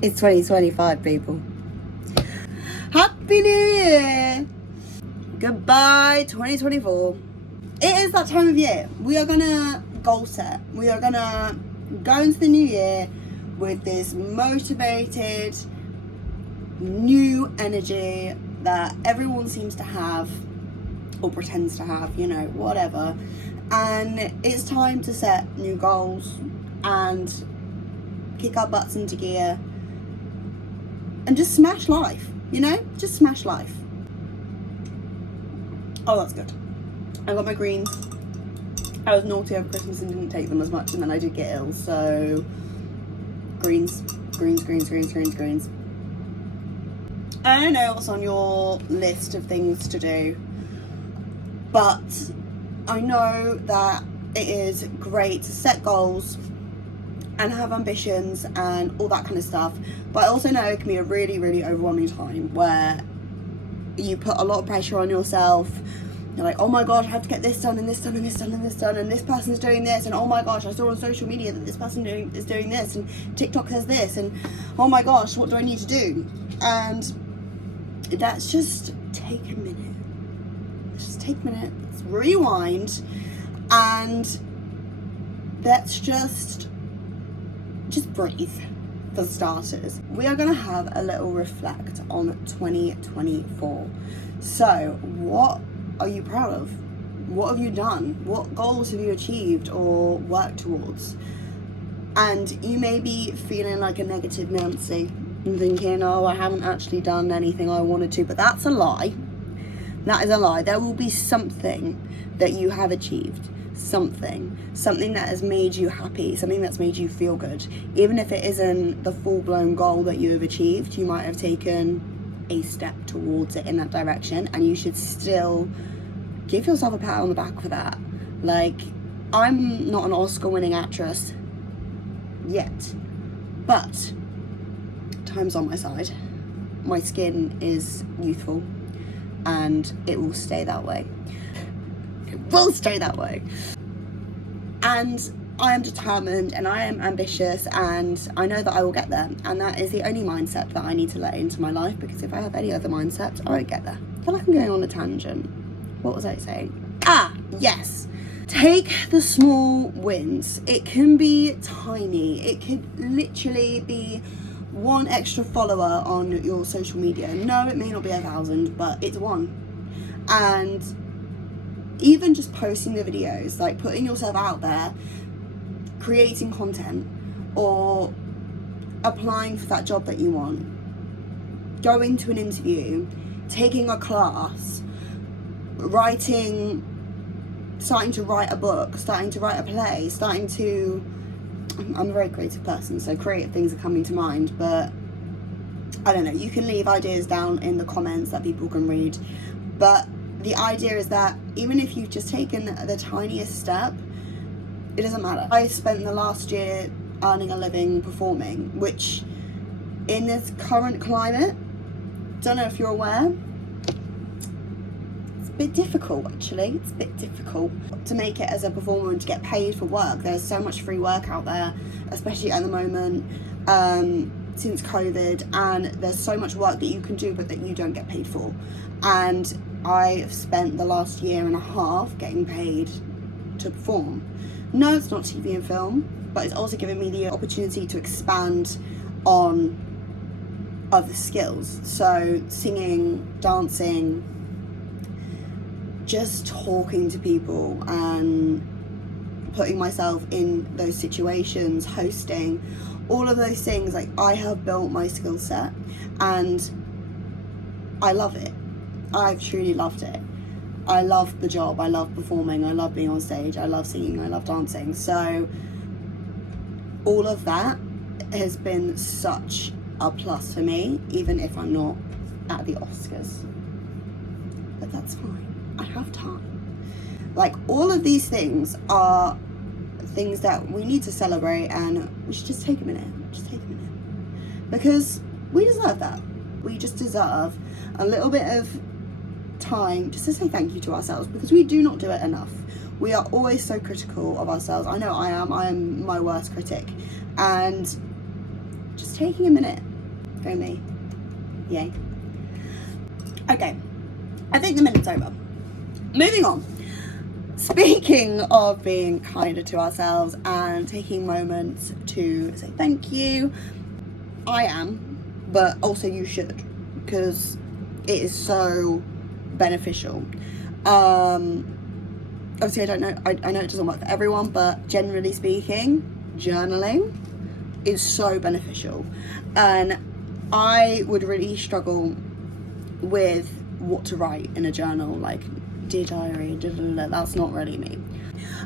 It's 2025, people. Happy New Year! Goodbye, 2024. It is that time of year. We are gonna goal set. We are gonna go into the new year with this motivated, new energy that everyone seems to have, or pretends to have, you know, whatever. And it's time to set new goals and kick our butts into gear and just smash life, you know? Just smash life. Oh, that's good. I got my greens. I was naughty over Christmas and didn't take them as much, and then I did get ill, so greens. I don't know what's on your list of things to do, but I know that it is great to set goals and have ambitions and all that kind of stuff, but I also know it can be a really, really overwhelming time where you put a lot of pressure on yourself. You're like, oh my gosh, I have to get this done and this done and this done and this done, and this person's doing this, and oh my gosh, I saw on social media that this person is doing this, and TikTok says this, and oh my gosh, what do I need to do? And that's just take a minute. Let's just take a minute, let's rewind, and let's just breathe. For starters, we are going to have a little reflect on 2024. So what are you proud of? What have you done? What goals have you achieved or worked towards? And you may be feeling like a negative Nancy and thinking, oh, I haven't actually done anything I wanted to, but that's a lie. That is a lie. There will be something that you have achieved. Something that has made you happy, something that's made you feel good. Even if it isn't the full-blown goal that you have achieved, you might have taken a step towards it in that direction, and you should still give yourself a pat on the back for that. Like, I'm not an Oscar-winning actress yet, but time's on my side. My skin is youthful, and it will stay that way. Will stay that way. And I am determined and I am ambitious, and I know that I will get there, and that is the only mindset that I need to let into my life, because if I have any other mindset, I won't get there. I feel like I'm going on a tangent. What was I saying? Yes, take the small wins. It can be tiny. It could literally be one extra follower on your social media. No, it may not be 1,000, but it's one. And even just posting the videos, like putting yourself out there, creating content, or applying for that job that you want, going to an interview, taking a class, starting to write a book, starting to write a play, I'm a very creative person, so creative things are coming to mind, but I don't know, you can leave ideas down in the comments that people can read, but the idea is that even if you've just taken the tiniest step, it doesn't matter. I spent the last year earning a living performing, which in this current climate, don't know if you're aware, it's a bit difficult actually. It's a bit difficult to make it as a performer and to get paid for work. There's so much free work out there, especially at the moment, since COVID, and there's so much work that you can do but that you don't get paid for. And I've spent the last year and a half getting paid to perform. No, it's not TV and film, but it's also given me the opportunity to expand on other skills. So singing, dancing, just talking to people and putting myself in those situations, hosting, all of those things. Like, I have built my skill set and I love it. I've truly loved it. I love the job, I love performing, I love being on stage, I love singing, I love dancing. So all of that has been such a plus for me, even if I'm not at the Oscars. But that's fine, I have time. Like, all of these things are things that we need to celebrate, and we should just take a minute, because we deserve that. We just deserve a little bit of time just to say thank you to ourselves, because we do not do it enough. We are always so critical of ourselves. I know I am my worst critic, and just taking a minute. Go me. Yay. Okay, I think the minute's over. Moving on. Speaking of being kinder to ourselves and taking moments to say thank you, I am, but also you should, because it is so beneficial. Obviously I know it doesn't work for everyone, but generally speaking, journaling is so beneficial. And I would really struggle with what to write in a journal, like dear diary, that's not really me.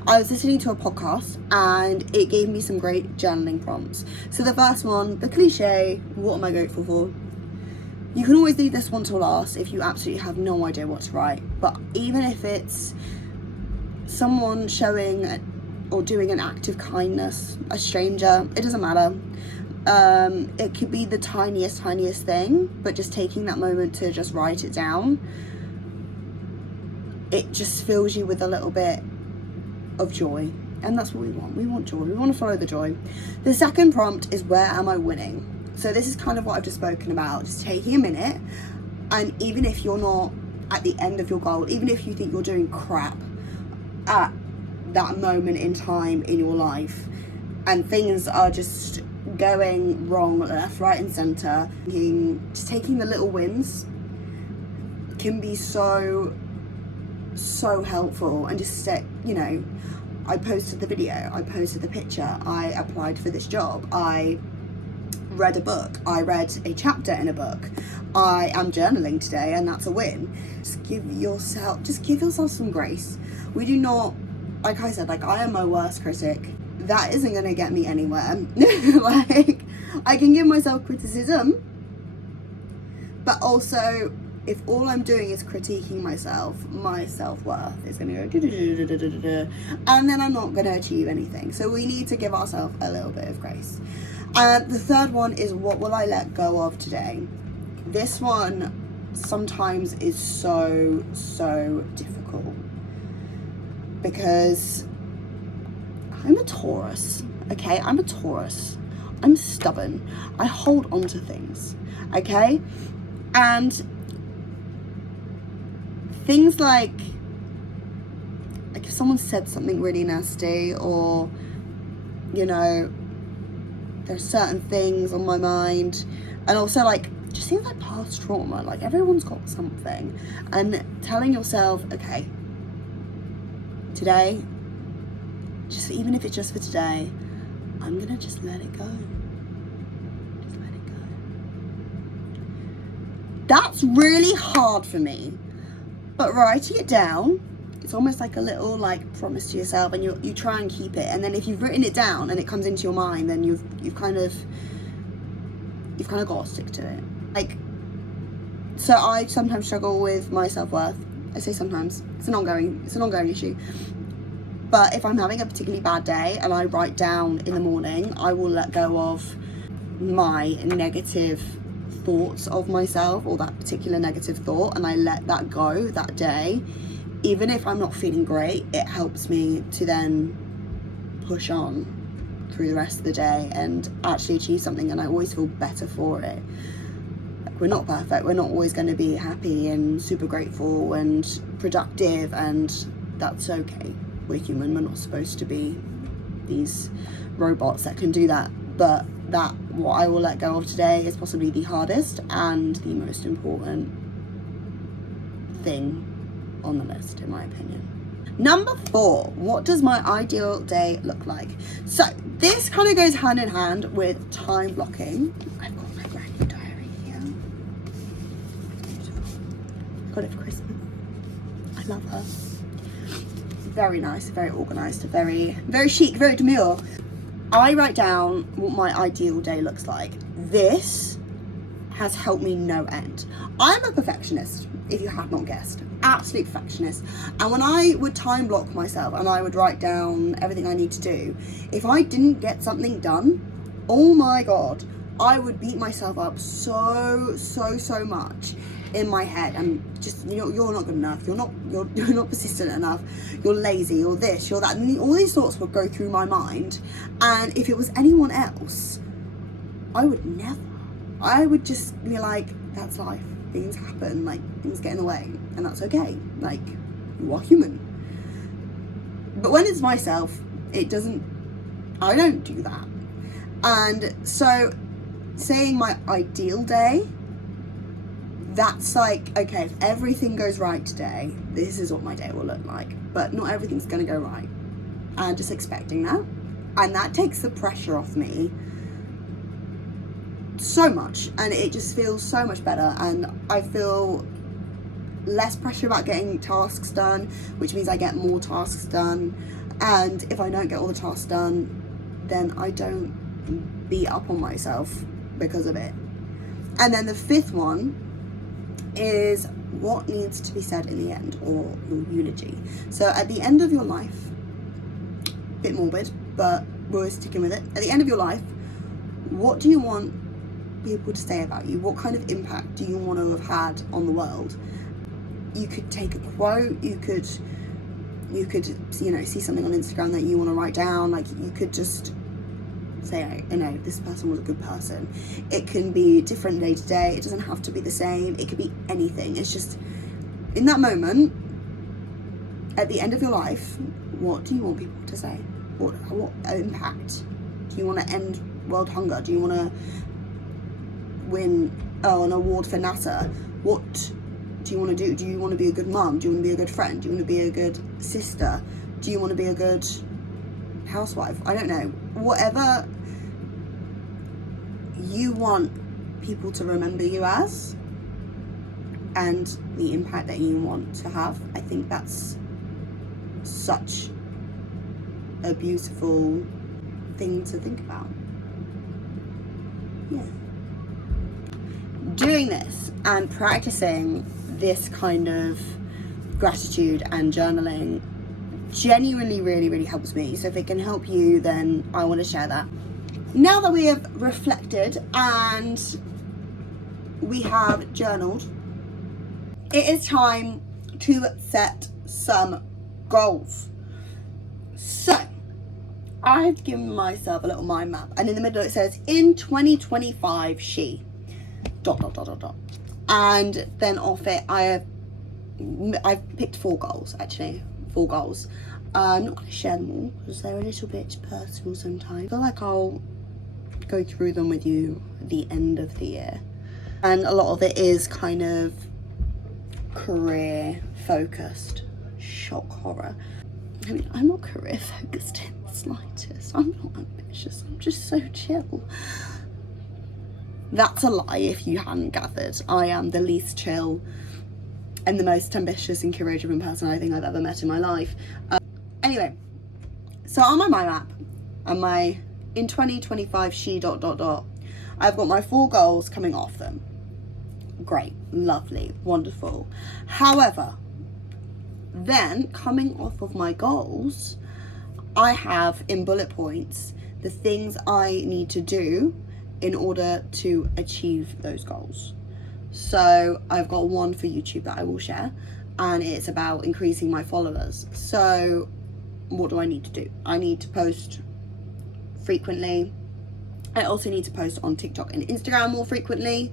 I was listening to a podcast and it gave me some great journaling prompts. So the first one, the cliche, what am I grateful for? You can always leave this one till last if you absolutely have no idea what to write. But even if it's someone showing or doing an act of kindness, a stranger, it doesn't matter. It could be the tiniest thing, but just taking that moment to just write it down, it just fills you with a little bit of joy. And that's what we want. We want joy. We want to follow the joy. The second prompt is, where am I winning? So this is kind of what I've just spoken about, just taking a minute. And even if you're not at the end of your goal, even if you think you're doing crap at that moment in time in your life and things are just going wrong left, right and centre, just taking the little wins can be so helpful. And just say, you know, I posted the video, I posted the picture, I applied for this job, I read a book, I read a chapter in a book, I am journaling today, and that's a win. Just give yourself some grace. We do not, like I said, like I am my worst critic. That isn't going to get me anywhere. Like, I can give myself criticism, but also if all I'm doing is critiquing myself, my self-worth is going to go and then I'm not going to achieve anything. So we need to give ourselves a little bit of grace. The third one is, what will I let go of today? This one sometimes is so difficult because I'm a Taurus, okay? I'm a Taurus. I'm stubborn. I hold on to things, okay? And things like if someone said something really nasty, or, you know, there's certain things on my mind, and also like just things like past trauma, like everyone's got something, and telling yourself, okay, today, just even if it's just for today, I'm gonna just let it go. Just let it go. That's really hard for me, but writing it down, it's almost like a little like promise to yourself, and you try and keep it. And then if you've written it down and it comes into your mind, then you've kind of got to stick to it. Like, so I sometimes struggle with my self-worth. I say sometimes, it's an ongoing issue. But if I'm having a particularly bad day and I write down in the morning, I will let go of my negative thoughts of myself, or that particular negative thought, and I let that go that day. Even if I'm not feeling great, it helps me to then push on through the rest of the day and actually achieve something, and I always feel better for it. Like, we're not perfect, we're not always going to be happy and super grateful and productive, and that's okay. We're human, we're not supposed to be these robots that can do that. But that, what I will let go of today, is possibly the hardest and the most important thing on the list, in my opinion. Number 4, what does my ideal day look like? So this kind of goes hand in hand with time blocking. I've got my brand new diary here. Beautiful. Got it for Christmas. I love her. Very nice, very organised, very chic, very demure. I write down what my ideal day looks like. This has helped me no end. I'm a perfectionist, if you have not guessed. Absolute perfectionist. And when I would time block myself and I would write down everything I need to do, if I didn't get something done, oh my god, I would beat myself up so much in my head. And just, you're not good enough, you're not persistent enough, you're lazy, you're this, you're that, and all these thoughts would go through my mind. And if it was anyone else, I would never. I would just be like, that's life. Things happen, like things get in the way, and that's okay. Like, you are human. But when it's myself, I don't do that. And so saying my ideal day, that's like, okay, if everything goes right today, this is what my day will look like. But not everything's gonna go right. And just expecting that. And that takes the pressure off me so much, and it just feels so much better, and I feel less pressure about getting tasks done, which means I get more tasks done. And if I don't get all the tasks done, then I don't beat up on myself because of it. And then the fifth one is what needs to be said in the end, or your eulogy. So at the end of your life, bit morbid, but we're sticking with it. At the end of your life, what do you want people to say about you? What kind of impact do you want to have had on the world? You could take a quote, you could see something on Instagram that you want to write down. Like, you could just say, this person was a good person. It can be different day to day. It doesn't have to be the same. It could be anything. It's just, in that moment, at the end of your life, what do you want people to say? What impact? Do you want to end world hunger? Do you want to win an award for NASA? What do you want to do? Do you want to be a good mum? Do you want to be a good friend? Do you want to be a good sister? Do you want to be a good housewife? I don't know. Whatever you want people to remember you as, and the impact that you want to have, I think that's such a beautiful thing to think about. Yeah. Doing this and practicing this kind of gratitude and journaling genuinely really helps me. So if it can help you, then I want to share that. Now that we have reflected and we have journaled, it is time to set some goals. So I've given myself a little mind map, and in the middle it says, in 2025 she ... And then off it I've picked 4 goals, actually 4 goals. I'm not going to share them all because they're a little bit personal sometimes. I feel like I'll go through them with you at the end of the year, and a lot of it is kind of career focused. Shock horror. I mean, I'm not career focused in the slightest. I'm not ambitious. I'm just so chill. That's a lie if you hadn't gathered. I am the least chill and the most ambitious and career-driven person I think I've ever met in my life. Anyway, so on my mind map, and my in 2025 she ... I've got my 4 goals coming off them. Great, lovely, wonderful. However, then coming off of my goals, I have in bullet points the things I need to do in order to achieve those goals. So I've got one for YouTube that I will share, and it's about increasing my followers. So what do I need to do? I need to post frequently. I also need to post on TikTok and Instagram more frequently.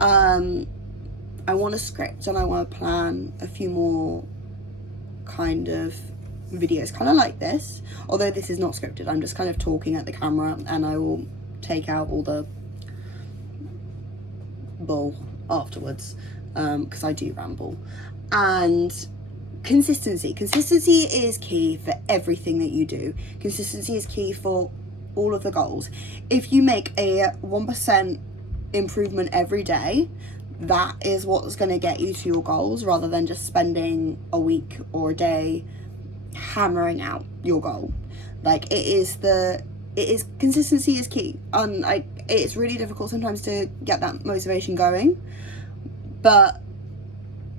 I want a script, and I want to plan a few more kind of videos, kind of like this, although this is not scripted. I'm just kind of talking at the camera, and I will take out all the bull afterwards, because I do ramble. And consistency is key for everything that you do. Consistency is key for all of the goals. If you make a 1% improvement every day, that is what's going to get you to your goals, rather than just spending a week or a day hammering out your goal. Like, consistency is key, and it's really difficult sometimes to get that motivation going, but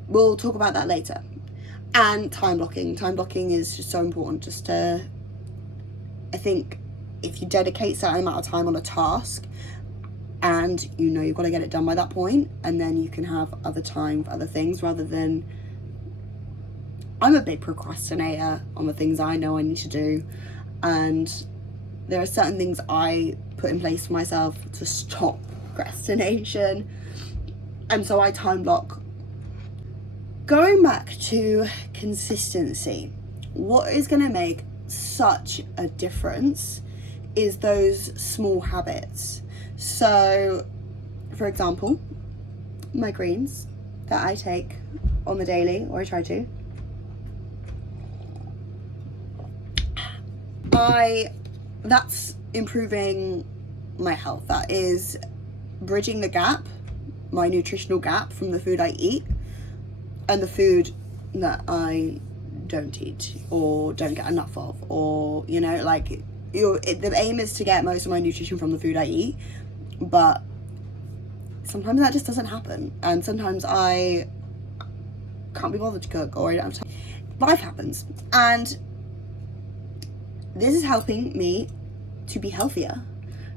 we'll talk about that later. And time blocking is just so important. I think if you dedicate a certain amount of time on a task, and you've got to get it done by that point, and then you can have other time for other things, rather than... I'm a big procrastinator on the things I know I need to do, and there are certain things I put in place for myself to stop procrastination. And so I time block. Going back to consistency, what is going to make such a difference is those small habits. So, for example, my greens that I take on the daily, or I try to, that's improving my health. That is bridging the gap, my nutritional gap from the food I eat and the food that I don't eat or don't get enough of, or, you know, like, the aim is to get most of my nutrition from the food I eat, but sometimes that just doesn't happen, and sometimes I can't be bothered to cook, or I don't have time. Life happens, and this is helping me to be healthier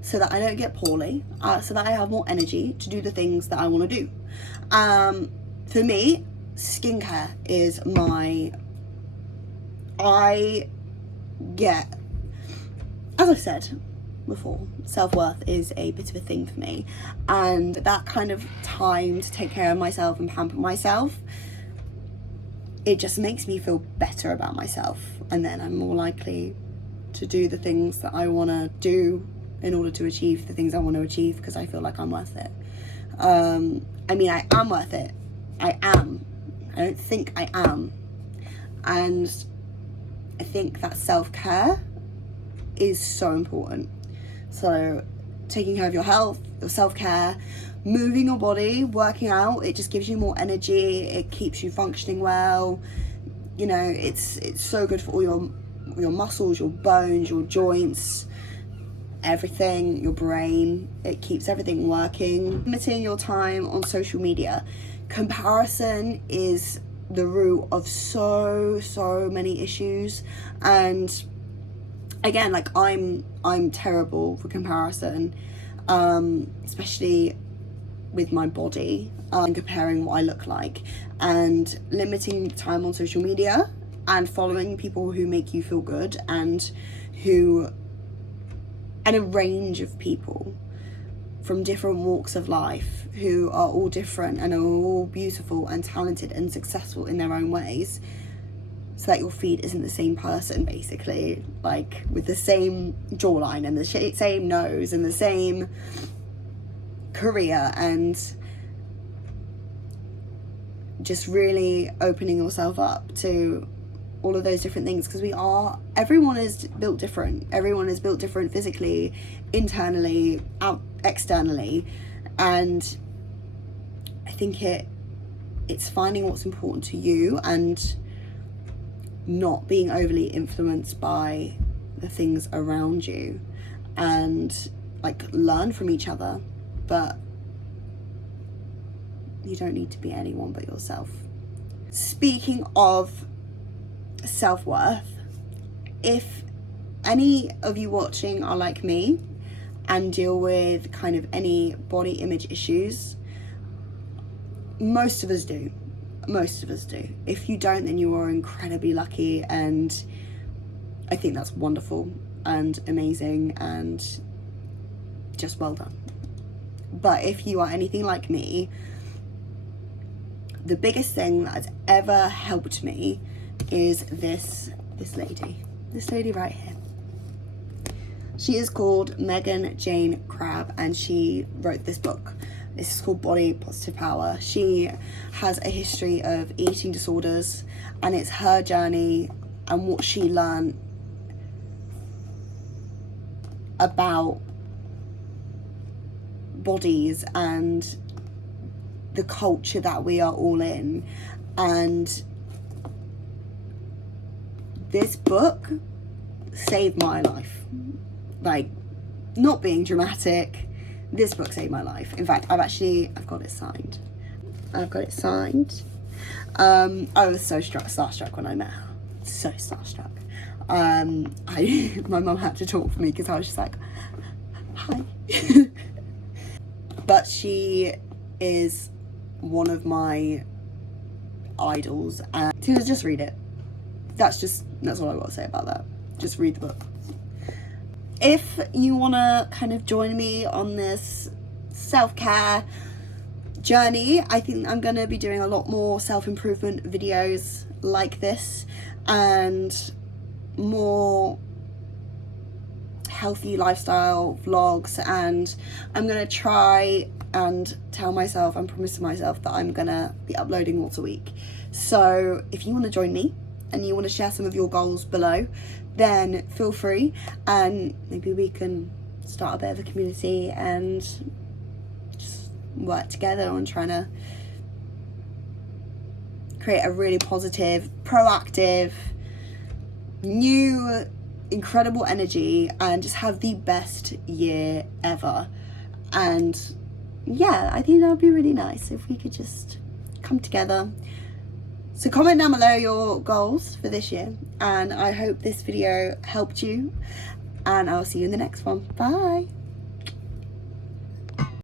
so that I don't get poorly, so that I have more energy to do the things that I want to do. For me, skincare is as I've said before, self-worth is a bit of a thing for me, and that kind of time to take care of myself and pamper myself, it just makes me feel better about myself, and then I'm more likely to do the things that I want to do in order to achieve the things I want to achieve, because I feel like I'm worth it. I mean, I am worth it. I am. I don't think I am. And I think that self-care is so important. So taking care of your health, your self-care, moving your body, working out, it just gives you more energy, it keeps you functioning well, you know, it's so good for all your muscles, your bones, your joints, everything, your brain. It keeps everything working. Limiting your time on social media. Comparison is the root of so many issues, and again, like, I'm terrible for comparison, especially with my body, and comparing what I look like, and limiting time on social media and following people who make you feel good, and a range of people from different walks of life who are all different and are all beautiful and talented and successful in their own ways, so that your feed isn't the same person, basically, like with the same jawline and the same nose and the same career, and just really opening yourself up to all of those different things, because everyone is built different. Everyone is built different physically, internally, externally, and I think it's finding what's important to you and not being overly influenced by the things around you, and like, learn from each other, but you don't need to be anyone but yourself. Speaking of self-worth, if any of you watching are like me and deal with kind of any body image issues, most of us do. If you don't, then you are incredibly lucky, and I think that's wonderful and amazing and just well done. But if you are anything like me, the biggest thing that has ever helped me is this lady right here. She is called Megan Jane Crabb, and she wrote this book. This is called Body Positive Power. She has a history of eating disorders, and it's her journey and what she learned about bodies and the culture that we are all in. And this book saved my life. Like, not being dramatic, this book saved my life. In fact, I've got it signed. I was so starstruck when I met her. So starstruck. My mum had to talk for me because I was just like, hi. But she is one of my idols, and just read it. That's all I got to say about that. Just read the book. if you want to kind of join me on this self-care journey, I think I'm going to be doing a lot more self-improvement videos like this, and more healthy lifestyle vlogs, and I'm going to try and I'm promising myself that I'm going to be uploading once a week. So if you want to join me and you want to share some of your goals below, then feel free, and maybe we can start a bit of a community and just work together on trying to create a really positive, proactive, new, incredible energy, and just have the best year ever. And yeah, I think that would be really nice if we could just come together. So comment down below your goals for this year, and I hope this video helped you, and I'll see you in the next one. Bye.